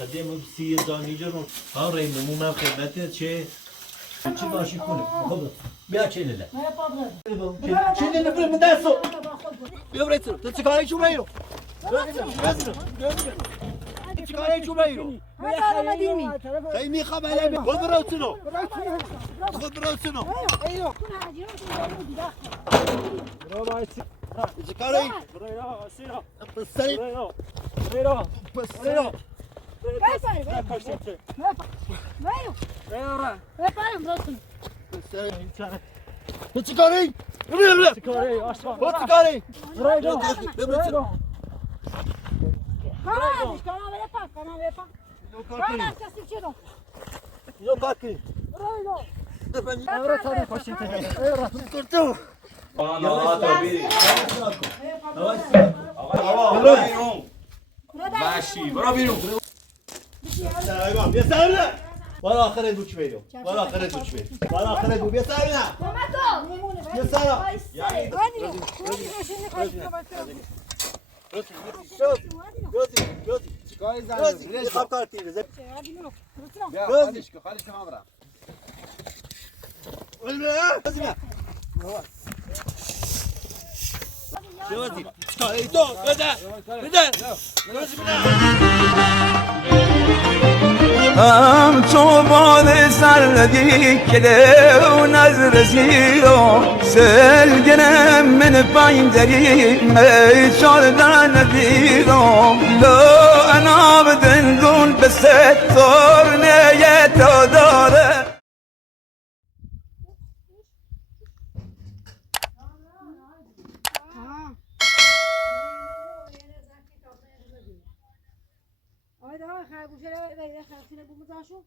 قدیم سی دانی جرم ها رای نمونه خدمتی چه چی باشی کنه خب بیا چه لیله چه لیله بریم من دستو بیا برای تو چه کاری چون میرو چه کاری چون میرو خیلی میخوام علی خود برو سنو خود برو سنو چه کاری پسری پسری تو چی کاری؟ چی کاری؟ تو چی کاری؟ ولا آخر دوچ بیرو ولا آخر دوچ بیرو ولا آخر دو بیا سر نه بیا سر چیکاری زنی خب کار تیره زد بیا خالش که همراه شوازی چیکاری تو بده بده هم تو باد سردی کده و نظر زیرو سلگنم من پایندری می چاردن بیرو لو انا بدندون بستور نیت داره آره خرگوشه رو بگیره خرگوشه رو بموزاشو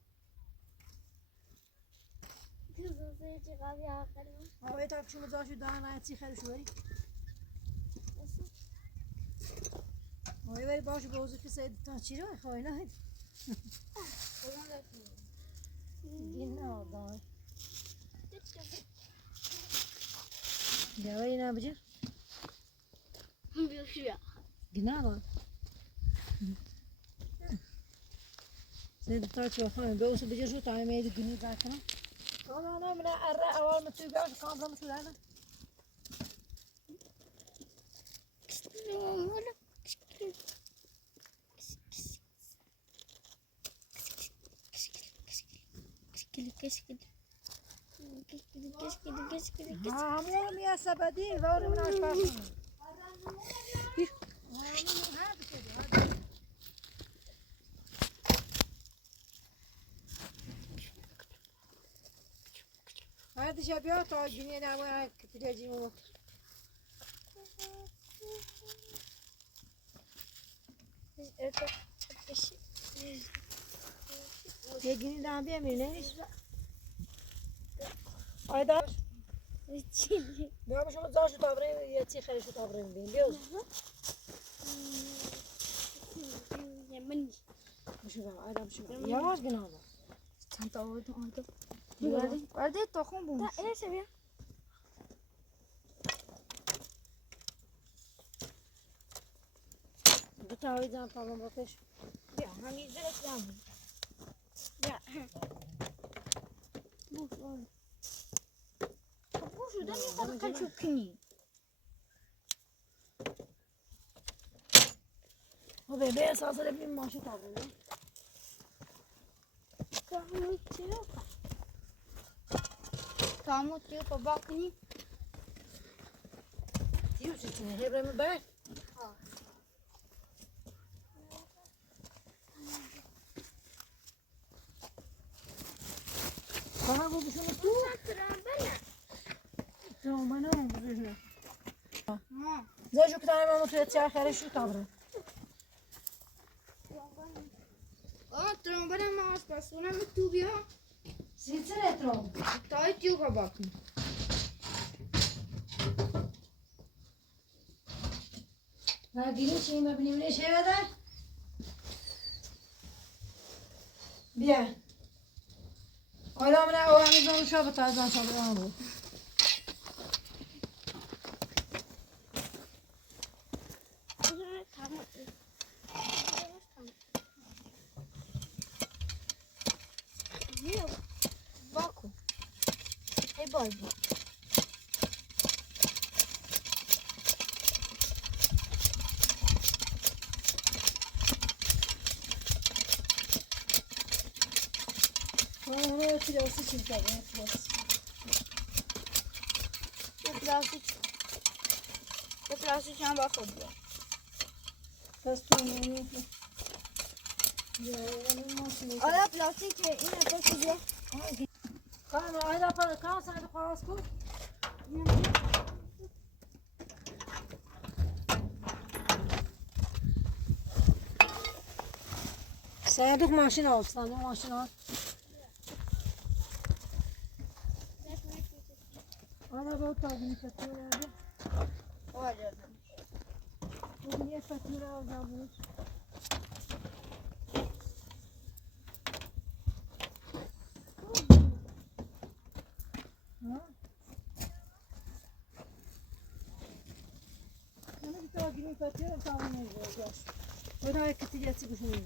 آقای تا کشو مزاشو دارن چی خیرشو بری آقای بری باشو به وظیفه سید تا چی رو خواهی نه گین آدم گوهی نه بجر گین آدم سید تا چی خواهی به وظیفه بجر شو تا همه گینی داکنم أنا من أرى أول ما تيجي قاعد كان رمش ولا أنا همون يا سبدي ذول من أشباحهم هذا شبيه طاجين أنا وين كتجيمو يجيني دام بيعملنيش أيضا بيعمل شو متزوج طابرين يتي خلي شو طابرين بين بيوز مشو بقى أيضا مشو بقى يا واش جنابه چند تا آورده وارده تخم بومش لا إيش بيا بتاوي جان طابم بقش بيا هم يزرق جان بيا بوش وده میخواد قد شو کنی هو بيبي أساسا لبني ماشي طابم تامو تیو پا کنی تيو سيتني هي بريم بعد كمان هو بشو نتو ترامبنا بزوجنا زوجو كتاني ما متويت تشار خير شو طابم ترامبر ما از پسونم تو بیا سيتسنة ترام تای تیو پا کنی هادي شيء مبني من ايش هذا؟ بيا ولا من أول نظام شو بتعزان صبرانه هی بازی همه پلاسی چیز داره پلاسی یه پلاستیک هم با خود بیار پس تو نمی ماشین آره پلاستیک این پس بیار کام آیدا پر کام سر خلاص کو صندوق ماشین آب صندوق ماشین آب آره با تاگینی فتوره آره بودی یه فتوره آزم بود Sana bir tane günlük atıyorum tahmin ediyoruz. O da hareketi geçti kuşunun.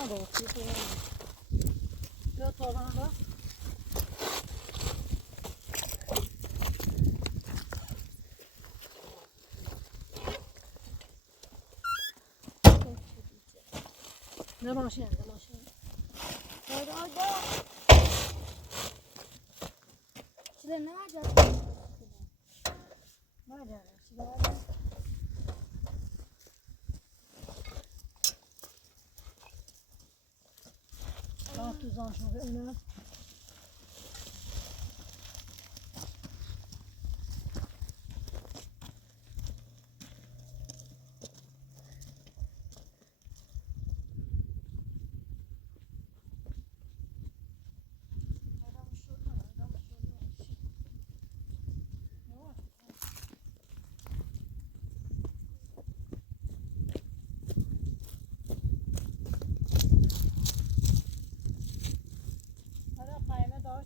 نداره بیا تازه نداره نه ماشین آیدا آیدا چیزه نه جا نه چیزه تو زانشون به اونه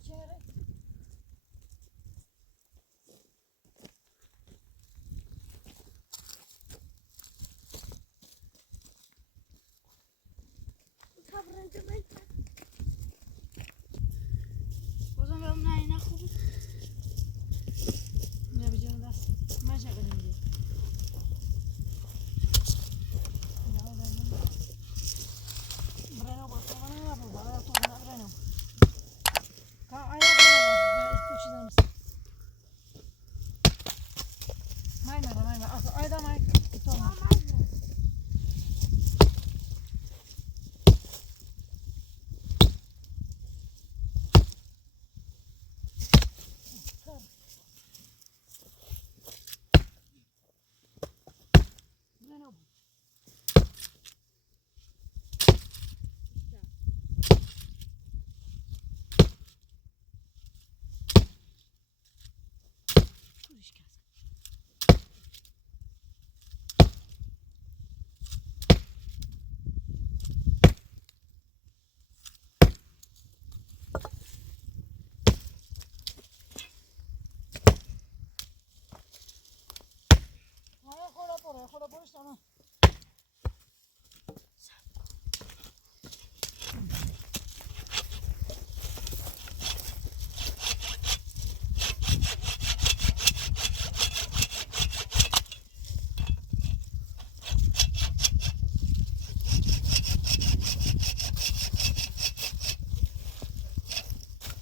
چهره بازم برم نه خوبه نه بجام دست ما شغل میدی نه برنو با تو نه با تو نه برنو کا آیا با تو چی دارم مای آیدا مای تو خدا برش دارم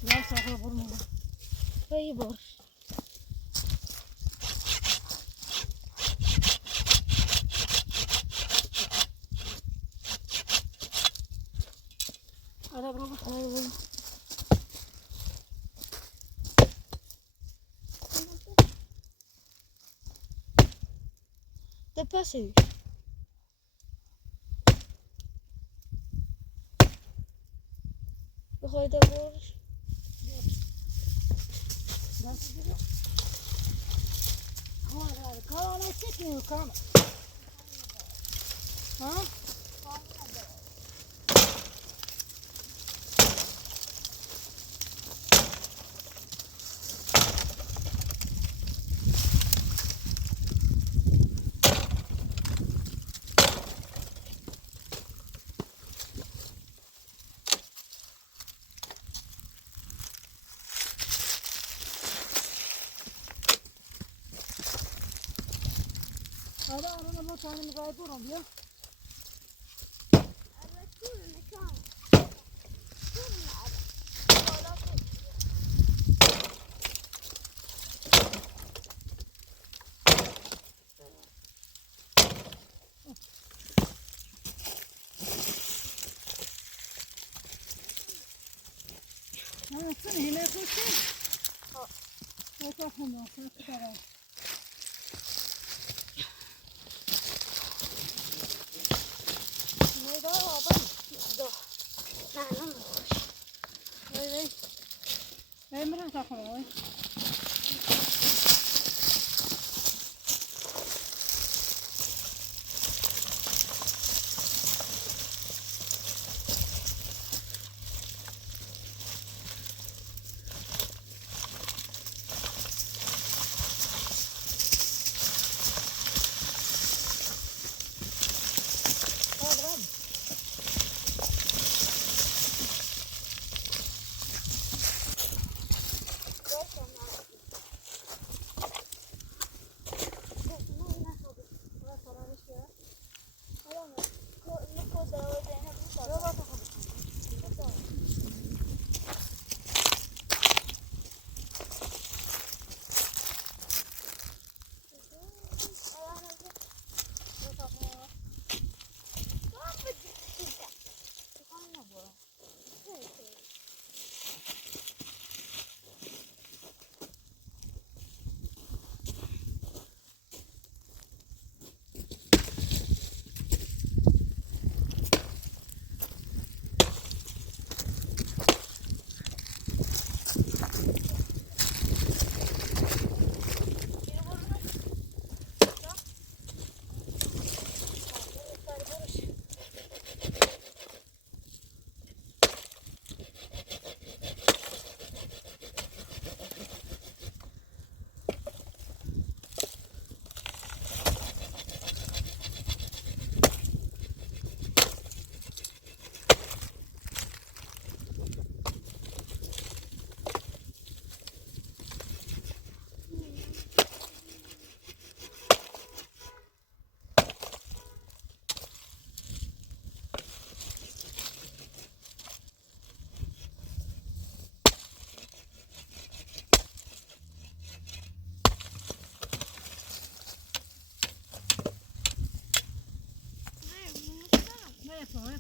نه ساخه برمون بایی بار آره برو Dépassez. Bırak da vur. Kalan çekmiyor kan. Ha? هذا أنا ما كان مقايدورهم يا. أنا سنة هنا كوشة. وكافنا كافنا. مرة تاخذ yapma.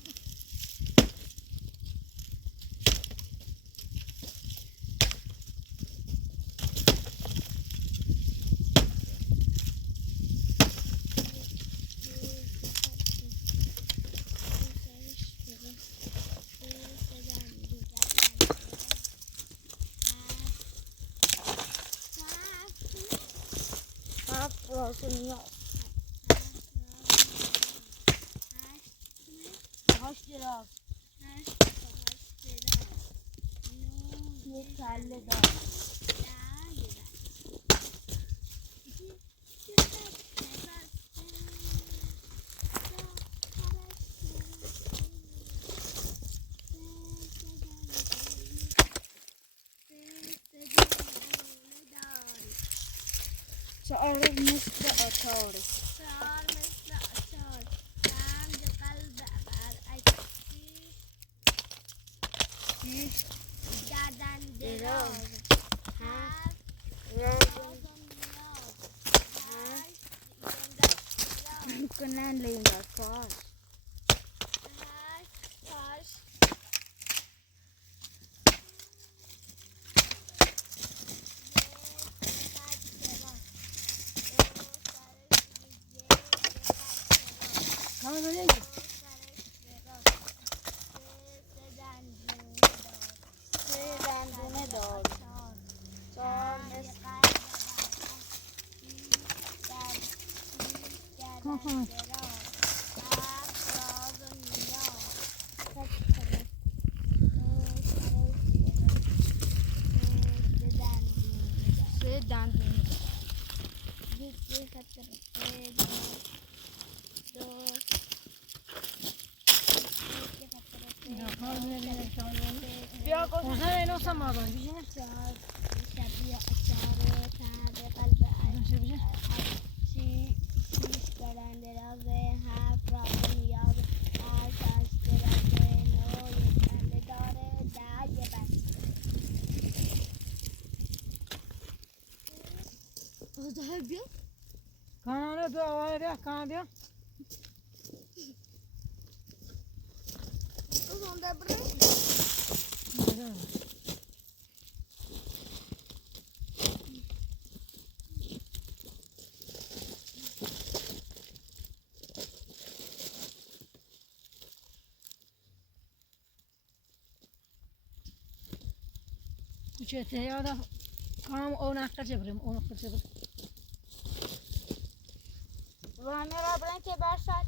شعر مثل عطار شیش گردن دراز کنن لیمبر پاش کانه بیا آواره بیا کانه بیا چه یادا کام اون اخر جبریم اون اخر جبریم و همه را برن که برسد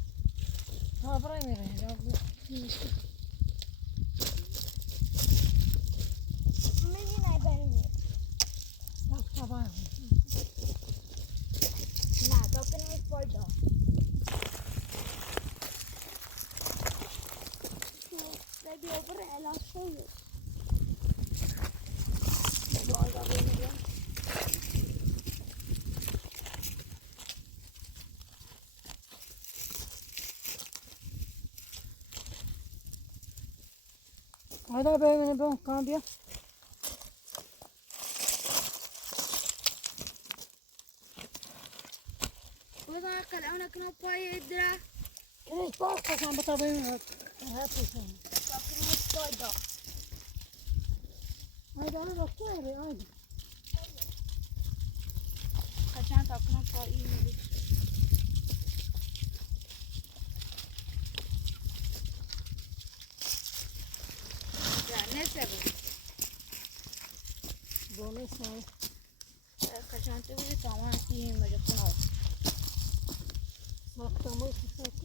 ها برای میره منی نایبریم طبعا نه تا کنیش پایدا بیا برای اعلام شوید هذا بيني بون كان بيا وضع قلعونا كنا باي درا كنيش باص كان بطبيعي هاتي سن تا کنیش پایدا هذا أنا بطيري هذا خشان تا کنم پایی میدی نسبه بونس هاي خشان تو بیدی تامان این مجب کنم مختموش ساكت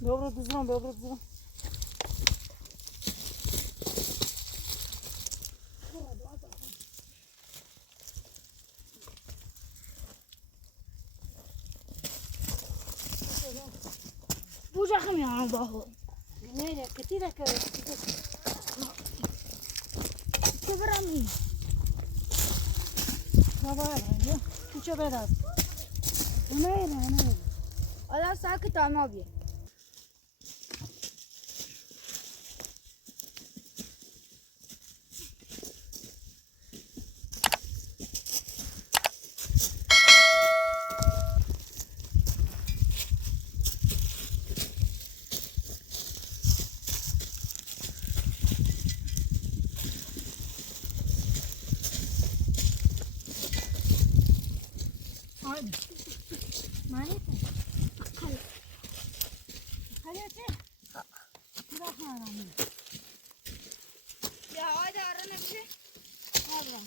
بيبرد الزرم بيبرد الزرم بوجا خمي عن ظهر نيلة كتيرة كبرني ما بعرف شو بدأت نيلة أنا ساكت ما بيه معنی خلیته راح نارم Ya hadi arana bir şey. هذا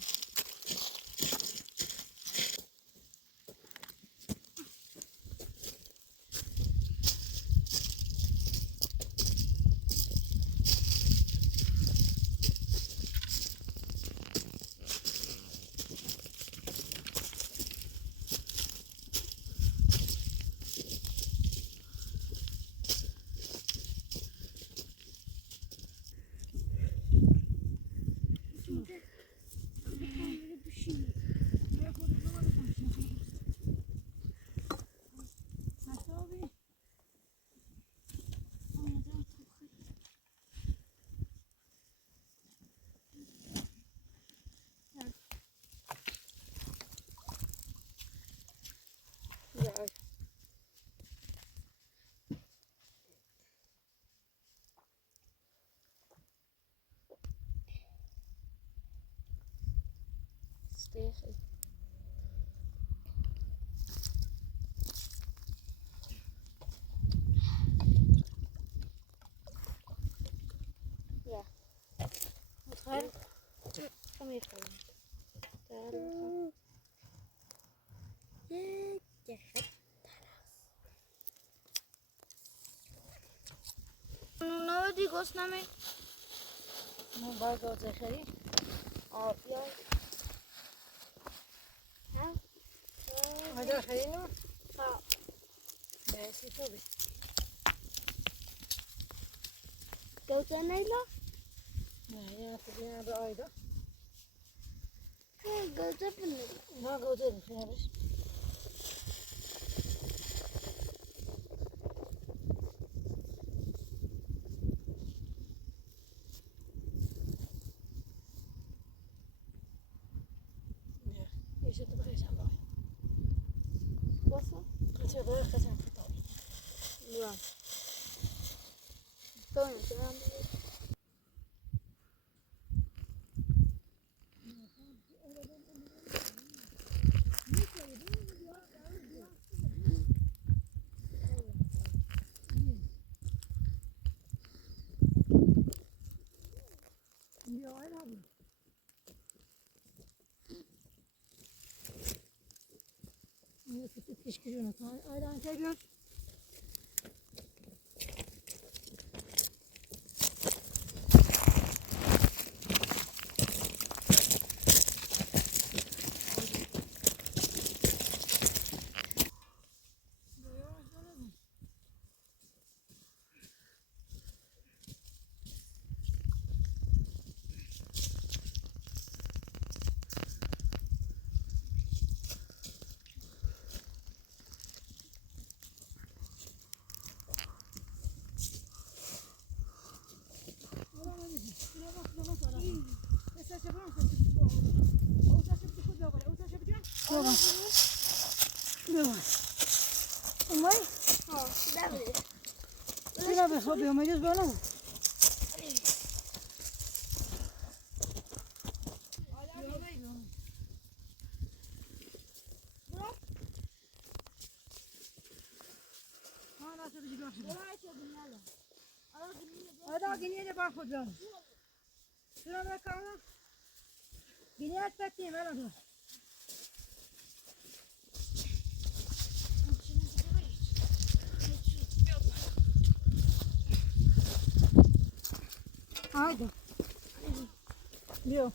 Steeg. Ja. Wat ga je? Kom hier gewoon. Nou, die gost naar mij. مو باقي وتخري Oh, ja. هذا خرينه Ja. بس يتوبي Koot en Nederland? يعني انا تبينا بعيده Ja, koot even Nederland. ما قلت لك خيرش ايش تبغي تعمل Wat dan? ايش تبغي خسن فطور Ja. Toon het aan. يا عيال تشكرونه هذا انت اليوم Baba. Baba. Umay? Oh, daar weer. Şuna bir soruyor muyuz bana mı? هذا جنيه باخذ له. شنو بكامل؟ جنيه تبتي ما له. Haydi. Yok.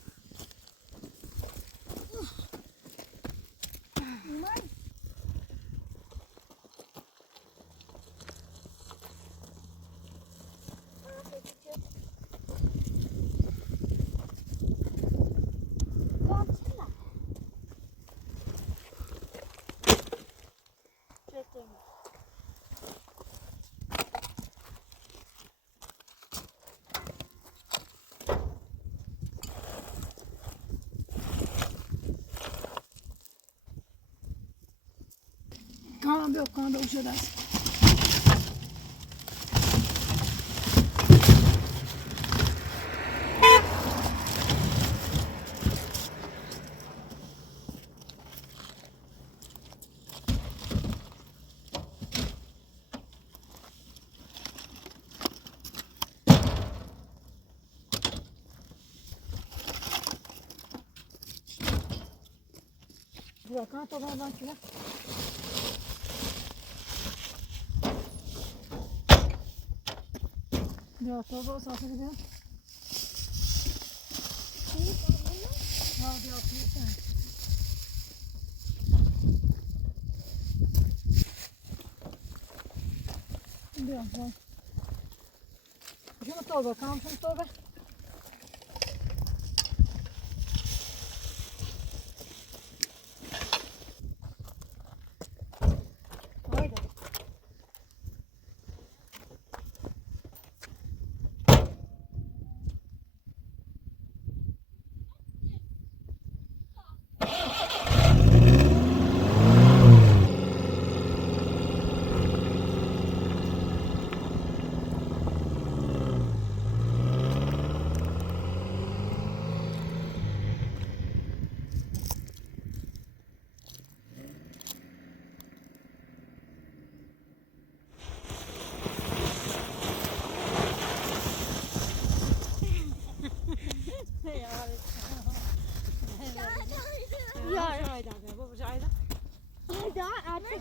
Kan ook zo dat. kan toplanan kime? Ya torba satır gidiyor. Hadi yapayım sen. Biraz var. Şunu torba, kam şunu torba. Haydi.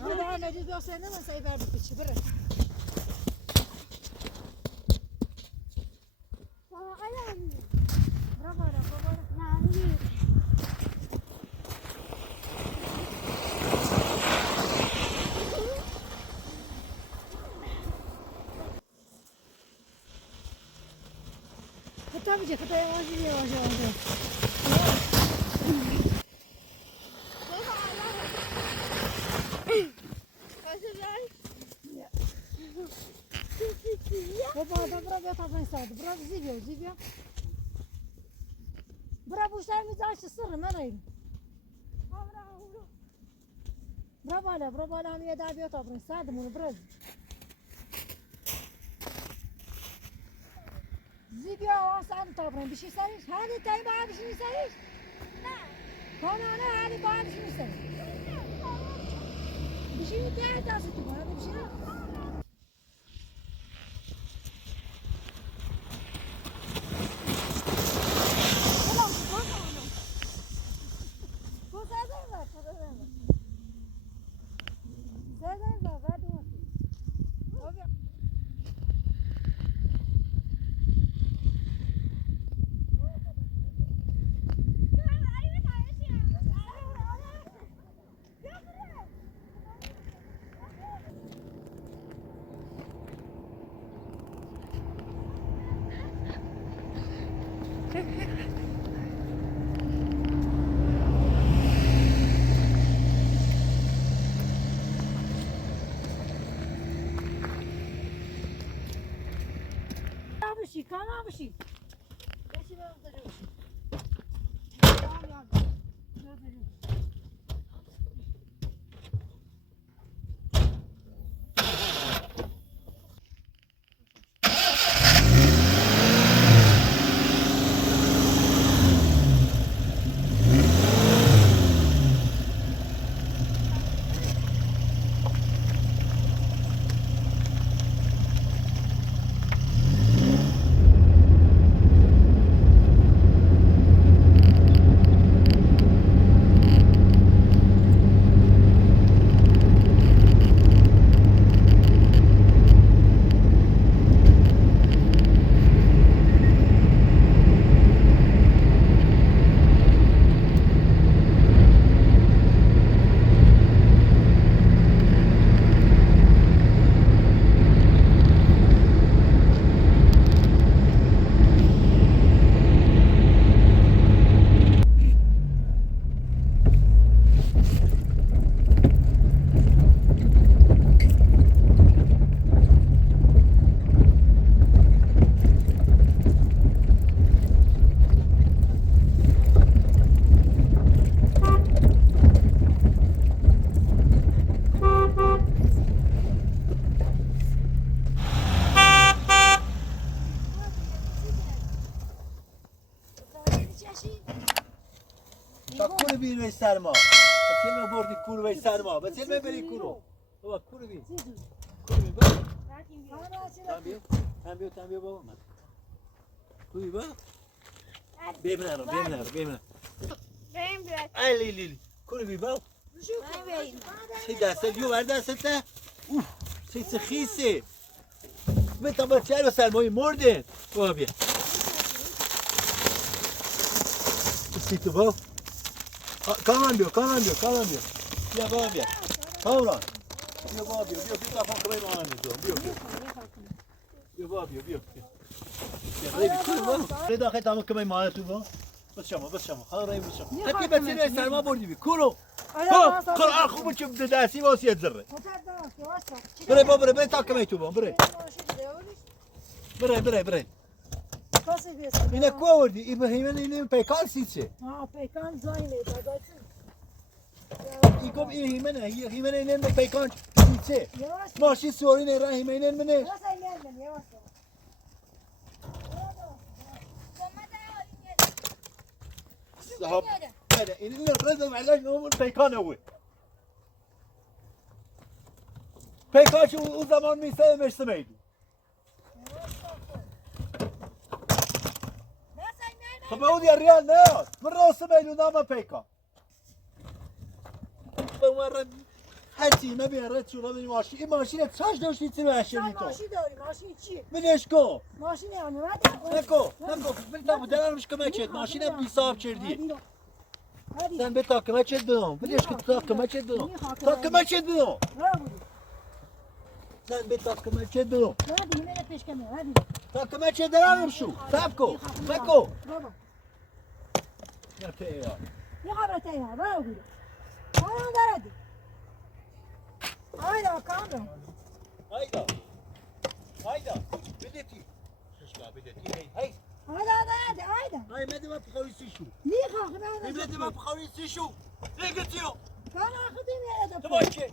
Hadi Mecid yok senden mi sayı verdik içi bırak. Bravo bravo. Tabii ki yavaş yavaş yavaş. Baba da bura yataktan isterdi. Bura zibyo. Bura bu işlerimizi açtı sırrı nereyim? Bura bala hamiye daha bir yataktan isterdim onu biraz. Zibyo sen tabrın bir şey istemiş. Hadi dayı bana bir şey istemiş. Ne? Konağına hadi bana bir şey istemiş. Bir şey ihtiyacı da sütü bana bir şey yok. Kanamışım. Geçin öldürüyorum. Tamam ya. Öldürüyorum. kurvi سرما بچه بردی کورو سرما بچه بری کورو بابا کورو بی کورو بی هم بیا بابا من کورو با ببینم بریم بیاد ای لیلی کورو بی با چه دسته دیو ور دسته اوف چه خیسه به تا چرا سرمایه مردن بابا بیا سی تو با کامان بیا بیا بابا بیا کامران بیا بابا بیا بیا تا کمای ما بیا بابا بیا بیا داخل تمام کمای ما تو با بس شما خاله بس شما حتی بچه سرما بردی بی کولو خب خوب چه دستی واسیت ذره بره بابا بره تا کمای تو با بره اینه کو آوردی؟ این بهیمن اینه پیکان سیچه پیکان زاینه این هیمنه اینه پیکان سیچه ماشین سواری نه راه هیمنه منه صاحب بله این رزم علاج نمون پیکان اوه پیکان چه اون زمان میسه مشته میدو خب اون یا ریال نه من راسته میدو نام پیکان هرچی نبیاره چون این ماشین این ماشین چاش داشتی چی ماشینی تو ماشین داری ماشین چی منش کو ماشین نکو بلتا بدرمش کمک چت ماشینم بی صاحب کردی sen bir takıma çedin. Biliyorsun ki takıma çedin. Takıma çedin. Sen bir takıma çedin. hadi yine peşkeme hadi Takıma çedirelim şu. Tapko. Tapko. baba Ya te ya. ne haber ya bravo gülüm ayağını ver hadi haydi bakalım Hayda. Bileti. Bileti. Hey. haydi Haydi bak polisi şu. niye kalkın hadi Bileti bak polisi şu. Ne gidiyor? ben akıdayım yere de Tamam ki.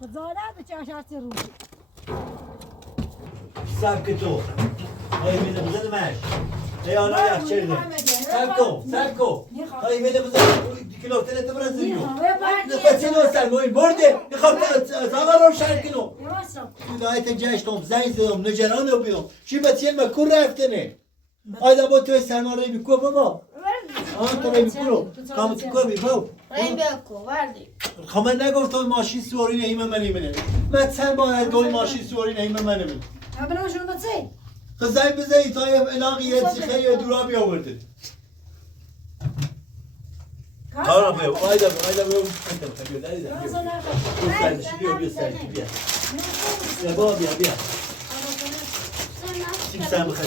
Zaten bir çarşafı ruhu. Sakito. Hayır beni bize de mer. Eyvallah yakçerdi. Sakko. Hayır beni bize kilo tane de bırakın. Nefesini olsan boyun borde. Ne kapta zavar o şarkını. Yavaşça. Hidayete geçtim. Zayıf dedim. Neceran yapıyorum. Şimdi çelme kur raftını. Ayda bu tüy sermayeyi bir koy baba. Tabii bir kuru. Kamu koy bir baba. Rejbeko verdik. Kamen نگفت ماشین سواری نهیم منی منه من چند بار دوی ماشین سواری نهیم منه من Abla şunu da çek. خزای بزنی تا یه علاقی خیلی دورا بیاورده کارا بیو ayda بیو بیا سرکی بیا بیا بابا بیا سیب بخواه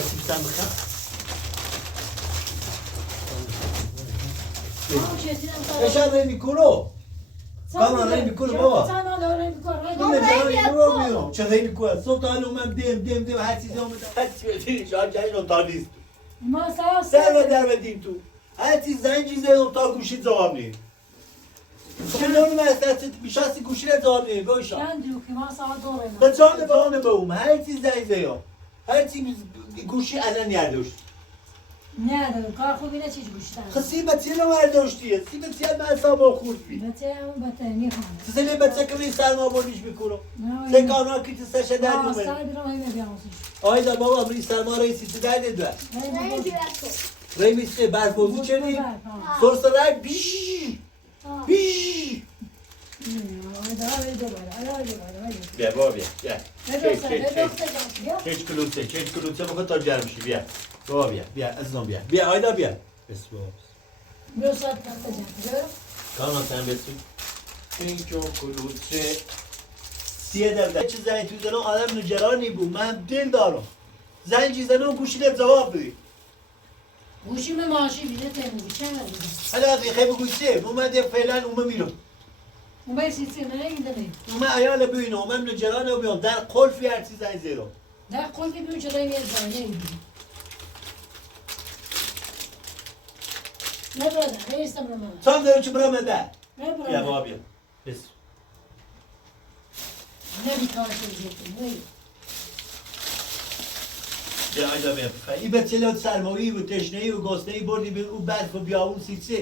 اشار رنی کلو کامران رنی کلو بابا Sen ona öyle bir koy. من نمی‌دونم میرم چه رنی کلو سلطان اومم دیم هر چیزی اومد هر چیزی شاید جایی رو تاریست Masa سر و در بدیم تو هر چیز زنجی زدم تا گوشید جواب نیم چه نونی مسترد بیشاستی گوشید جواب نیم گوشا Ben diyor ki masa doğru. بچه‌ها بهانه بوم هر چیز زنگ زیاد هر چیز گوشی الان یردوشت Nerede? Kalkıp yine çiz kuşlar. خب سیبتی رو ورداشتیه سیبتی هم اصلا با خورد بی Bete ne kanı? سیلی بچه که می سرما بردیش بکنم سه کامران که تستش در Aa, نومه sana bir rahime bir olsun. آیدا بابا می سرما رئیسی تو در دیدوه Rejbeko. رئی میسته برفوزی چردی سرس رای بیش بیش بیا بابا بیا چیچ کلوسه بخواد تا جرم شی بیا بابا بیا ازم بیا آیدا بیا بس بابا کامان sen besin این چون کلوسه سیه در چه زنی تو زنم آدم نجرانی بود من دل دارم زنی زنم گوشیلت جواب بدی Guşimle maaşı bile temiz. Çemez. حالا خیلی گوشته اومد فعلا اومد میرم Bu mesleği nereye gidelim? اومد ایال ببینم اومد نجران رو بیام در قلفی هر چیز زنی زیرم Ne kol gibi uçada yer ne gidiyor? Ne burada? Ne istemem ben? Tam da ölçü bırakmadı. Ne burada? Ya baba bia. Bes. Ne bir tane söyleyecektim. Ne? Ya ayda bia. İyi çelot sarmayı و تشنه‌ای و گسته‌ای بردی به او برف و بیابون سیچه.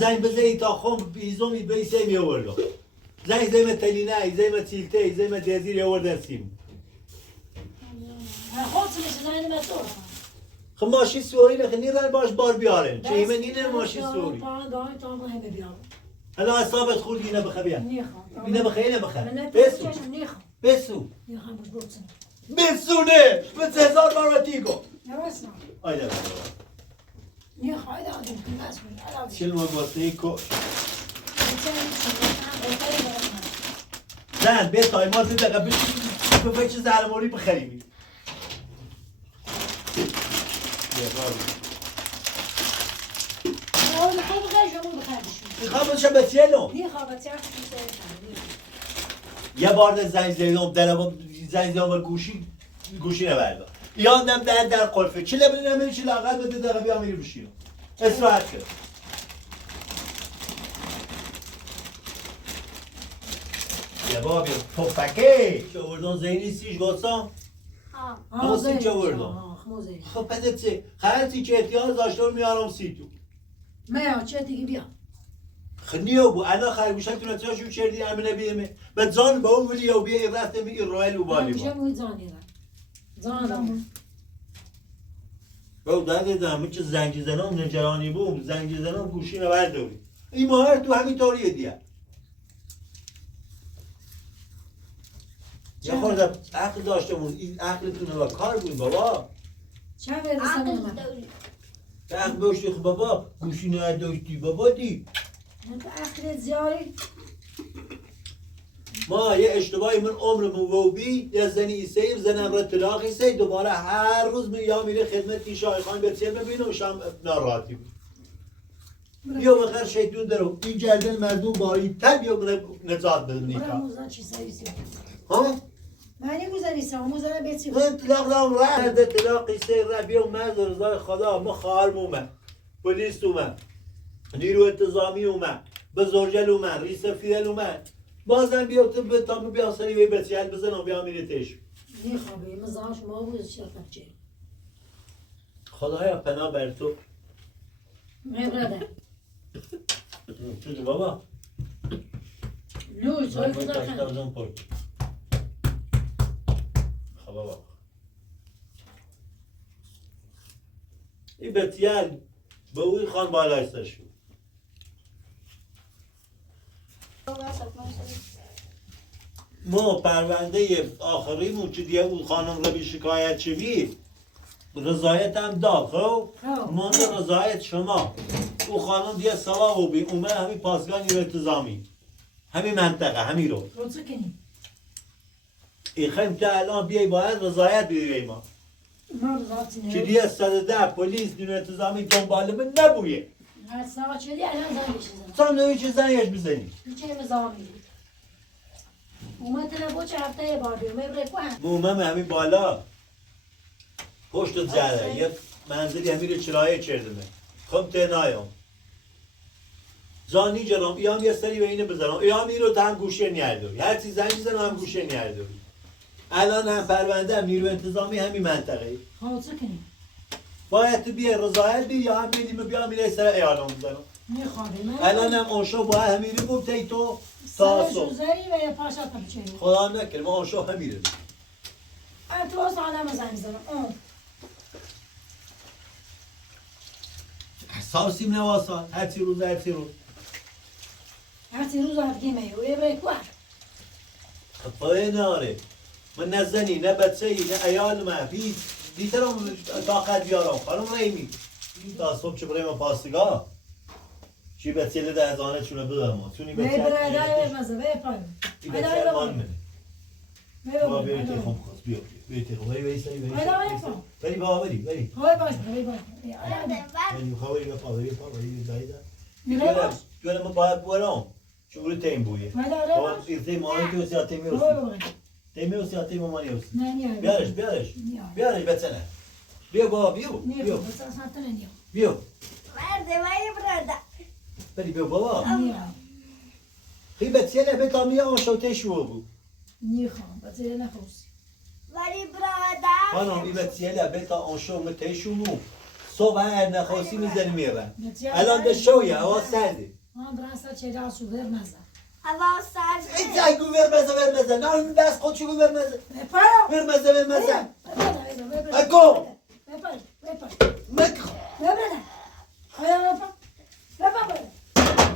زنگ بزنی تا خم بیزومی بیسه می آورد. زنگ زیم تلینه، زیم تیلته، زیم دزیر آوردن سیم. Ha, hotsın işte aynı meto. خب ماشی سوری نخنی رن باش بار بیارن چه ایمه نینه ماشی سوری پاندای تام همه بیام هلا اصابت خود اینه بخه بیا نیخوام اینه بخه اینه بخه من بسو نتوانم نیخوام بسو نیخوام باش بوسم بسونه بس 1000 ماراتیگو نرسم آیده نیخوام دادم که مسئول چل ما گفته کو زن زن به تایمات دقیقه بشین به فکر زرماری بخریم میخوام بشه به چیلو یه بار زنگ زیدم در زنگ زیدم گوشی نبرد یادم در قلفه چی لبنی نمیری چی لاغت بده دقیقه بیا میری بشینم استراحت کرد یه بار بیا پفکه چه وردان زینی سیش گفتم همون سی چه وردان خب پده چه خیلی که احتیاج داشته میارم سی تو میا چه دیگه بیا خنیو بو انا خرگوشک تو نتیجه شو چردی امنه بیمه به زان با اون ولی او بیا رفته می رویل و بالی میشه با موی زانی زان او داده دامه چه زنگی زنم نجرانی بوم زنگی زنم گوشی نورد دوری این ماهر تو همین طوریه دیگه یه خورده عقل داشتمون این عقلتون رو کار بود بابا چه برسم من عقل باشتی خب بابا گوشی نداشتی بابا دی اخرت زیاری ما یه اشتباهی من عمرمون ووبی یه زنی ایسه زنم را طلاق ایسه دوباره هر روز یا میره خدمت این شایخان به تیر ببینه و شام ناراحتی بود بیا بخیر شیطون درو این گردن مردم بایی تر بیا نجات بده نیکا موزه چی سریسی ها؟ معنی موزه نیستم موزه رو بیتی من طلاق دام رد طلاق ایسه را بیا مرد رضای خدا ما خواهرم اومد پلیس اومد نیرو انتظامی اومد بزرگل اومد ریس فیدل اومد بازم بیا تو به تامو بیا سری به بچه‌ل بزنم بیا میره تش میخوابه مزاش ما بود چه چه خدایا پناه بر تو مبرده چه بابا لوی تو من خدا تاشتم کنه زن پرت خب بابا این بتیل به اوی خان بالایسته شد ما پرونده آخریمون که دیگه اون خانم رو بی شکایت چوی رضایت هم داد خب مانده رضایت شما او خانم دیگه سوا بی اومد همین پاسگاه نیرو انتظامی همین منطقه همین رو روزه کنی این خیم که الان بیای باید رضایت بیایی ما ما رضایتی که نه دیگه 110 پلیس نیرو انتظامی دنبال من نبویه هر ساعت شدی الان زنگ بشیزم تو هم نوی زنگش بزنی چه مزامی اومد تلفن چه هفته یه بار بیرم مبره کن مومم همین بالا پشت جره یه منزلی همین چرایه چردمه خب تنایم زانی جرام ایام یه سری به اینه بزنم ایام این رو تا هم گوشه نیرداری هر چیز زنگ بزنم هم گوشه نیرداری الان هم پرونده هم نیرو انتظامی همین منطقه حاضر کنی باید تو بیا رضایت بی یا هم میدیم بیا میره سر ایالان بزنم میخوابه من الان هم آنشو باید همیری بود تی تو تا سرش صبح روزری و یه پاشا تا بچه خدا نکنه ما آنشو همیره تو از آدم زنگ زنم ساسیم نواسان هرچی روز هرچی روز هرچی روز هفت گیمه و یه بره کن خطایه ناره من نه زنی نه بچه‌ای نه ایال ما بیترم طاقت بیارم خانم رحیمی تا صبح چه برای ما پاسگاه چی بچه‌له ده ازانه چونه بدم چونی بره بچه داره مزه بره پایم این بچه مان منه بابا بره بری تخم خواست بیا بری تخم بری بری سری بری بره بری بابا بری بری های باش بره باش بری میخواه بری بپا بری پا بری دایده میره باش جوانم ما باید برام چوری تیم بویه بره بابا باش این تیم آنی تو سیاه تیمی بره هستی باش تیمی هستی یا تیم مانی هستی نه نیای بیارش بیارش بیارش بچنه بیا بابا بیو نیای بیو بس اصلا تو نیای بیو Verde, vaya brada. بری بیو بابا نیای خی بچه‌له به تامی آن شوته شو بو نیخوام بس یه نخوصی Vale brada. خانم این بچه‌له به تا آن شو مته شو مو صبح هر نخواسی میزنی میرن الان ده شویه هوا سرده آن براستا چه را سو ور مزه Hava sardı. این جای گو ورمزه نه دست خود چو گو ورمزه بپایم ورمزه بره اگو مكو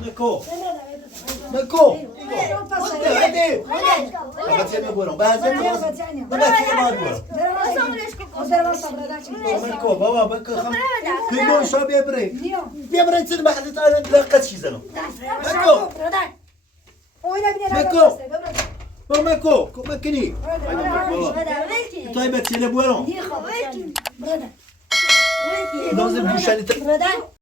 مكو مكو هادي باتينا بورو بازم باتينا بورو مكو بابا مكو كيلو شو بيبري بيبري تسمع تلاقات شي زلمه مكو مكو مكو مكني طيب باتينا بورو لازم بوشاني